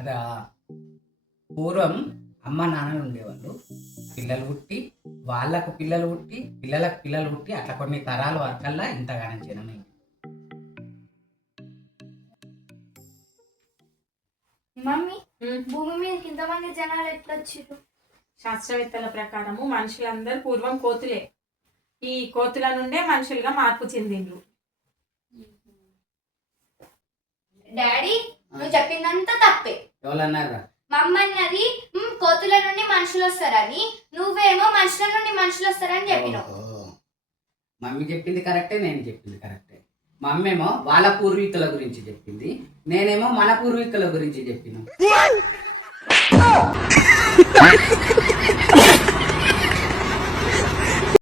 అదా పూర్వం అమ్మ నాన్నలు ఉండేవాళ్ళు. పిల్లలు పుట్టి, వాళ్ళకు పిల్లలు పుట్టి, పిల్లలకు పిల్లలు పుట్టి అట్లా కొన్ని తరాల వరకల్లా ఇంతగానం జనమైంది. మమ్మీ భూమి మీదకి ఇంతమంది జనాలు ఎట్లా వచ్చిర్రు? శాస్త్రవేత్తల ప్రకారము మనుషులందరూ పూర్వం కోతులే. ఈ కోతుల నుండే మనుషులుగా మార్పు చెందిండ్రు. డాడీ నువ్వు చెప్పిందంతా తప్పే. ఎవరన్నారా? మమ్మ అన్నది కోతుల నుండి మనుషులు వస్తారని, నువ్వేమో మనుషుల నుండి మనుషులు వస్తారని చెప్పినావు. ఓహో. మమ్మీ చెప్పింది కరెక్టే, నేను చెప్పింది కరెక్టే. మా అమ్మేమో వాళ్ళ పూర్వీకుల గురించి చెప్పింది, నేనేమో మన పూర్వీకుల గురించి చెప్పిన.